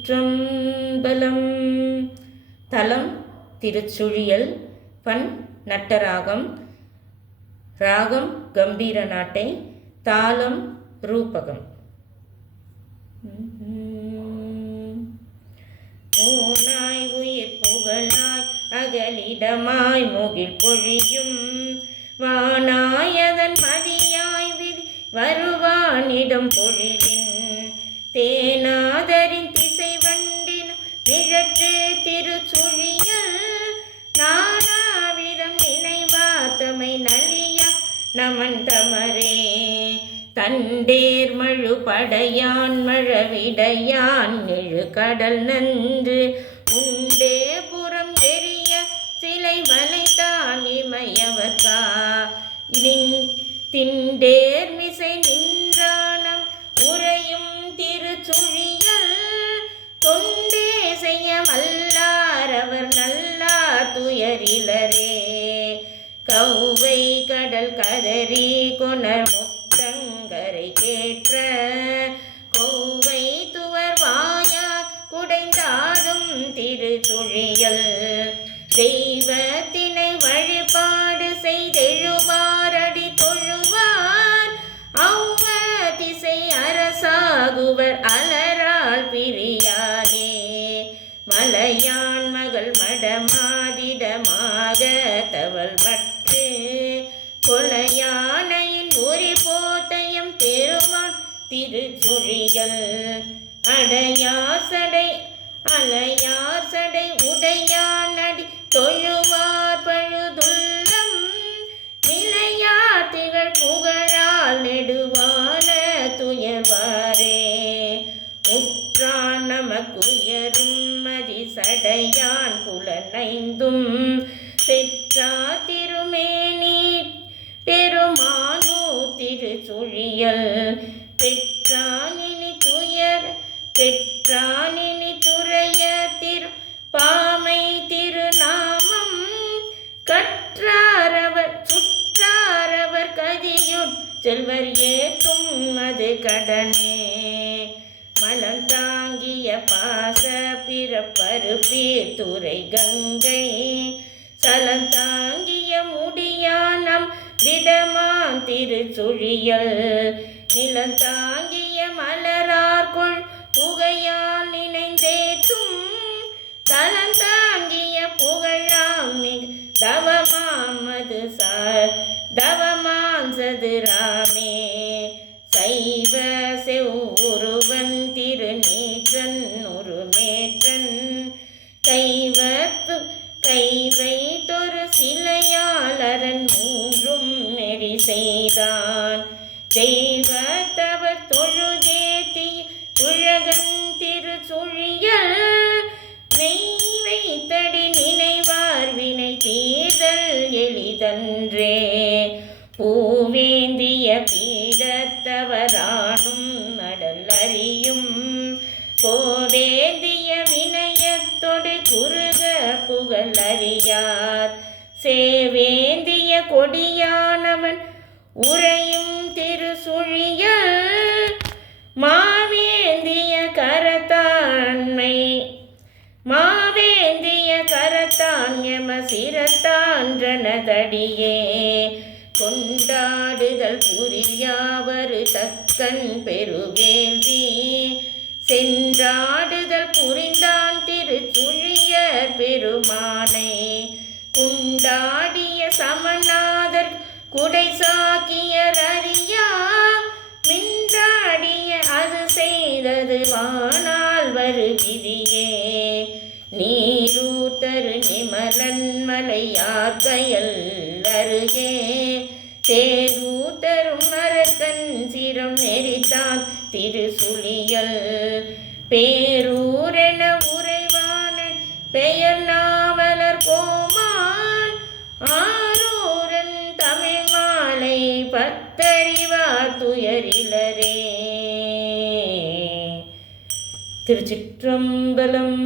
திருச்சிற்றம்பலம். தலம் திருச்சுழியல். பண் நட்டராகம். ராகம் கம்பீர நாட்டை. தாளம் ரூபகம். ஊனாய் உயிர் புகழாய் அகலிடமாய் முகில் பொழியும் வானாய் அதன் மதியாய் விதி வருவானிடம் பொழிலின் தேனாதரின் திசை வண்டின் நிழற்று திருச்சுழியல் நானாவிதம் நினைவாத்தமை நலியா நமன் தமரே தண்டேர் மழு படையான் மழவிடையான் நெழு கடல் நன்று உண்டே புறம் எரிய சிலை வலைத்தான் இமையவர்கா திண்டேர் மிசை நின்றானம் உறையும் திருச்சுழியல் தொண்டே செய்ய வல்லாரவர் நல்லார் துயரிலரே கௌவை கடல் கதறி கொணர் முத்தங்கரை கேற்ற கோவை துவர் வாயார் குடைந்தாடும் திருச்சுழியல் தெய்வத்தினை வழிபாடு செய்தெழுவாரடி தொழுவார் அவ்வ திசை அரசாகுவர் அலரால் பிரியானே மலையான் மகள் மடமாதிடமாக தவள் வற்று கொலையானையின் உரி போத்தையும் பெருமான் திருச்சுழியல் அடையார் சடை உடையான் அடி தொழுவார் பழுதுள்ளம் நிலையார் திகழ் புகழால் நெடுவான துயர்வாரே உற்றான் நமக்குயரும் மதி சடையான் புலனைந்தும் பெற்றா திருமேனி பெருமானோ திருச்சுழியல் பெற்றானினி துறைய திரு பாமை திருநாமம் கற்றாரவர் சுற்றாரவர் கதியுட் செல்வர் ஏத்தும் அது கடனே மலந்தாங்கிய பாச பிறப்பரு பீர்த்துறை கங்கை சலந்தாங்கிய முடியானம் திடமாம் திருச்சுழியல் நிலந்தாங்கிய மலரார்கொள் புகையால் நினைந்தேத்தும் தலந்தாங்கிய புகழாம் தவமாமது தவமாம் சதுராமே சைவ செவ்வுருவன் திருநீற்றன் உருமேற்றன் கைவை தொரு சிலையாளரன் மூன்றும் நெறி செய்தான் தெய்வத்தவர் தொழுதேத்தி உலகன் திருச்சுழியல் மெய் வைத்தடி நினைவார் வினை தீர்தல் எளிதன்றே பூவேந்திய பீடத்தவரானும் மடல் அறியும் கோவேந்திய வினயத்தொடு குறுக புகழ் அறியார் சேவேந்திய கொடியானவன் உறையும் திருச்சுழியல் மாவேந்திய கரத்தான் யம சிரத்தான்றனதடியே கொண்டாடுதல் புரியாவரு தக்கன் பெருவேள்வி சென்றாடுதல் புரிந்தான் திருச்சுழிய பெருமானை குண்டாடிய சமநாதர் குடை சாக்கியர் அறியா மின்றாடிய அது செய்தது வானால் வருகிறியே நீரூத்தரு நிமலன் மலையார் கயல் அருகே தேரூத்தரும் மரக்கன் சிரம் நெறித்தான் திருச்சுழியல் பேரூரென உறைவானன் பெயர் நாவலர் கோமான் ஆரூரன் தமிழ் மாலை பத்தறிவார் துயரிலரே. திருச்சிற்றம்பலம்.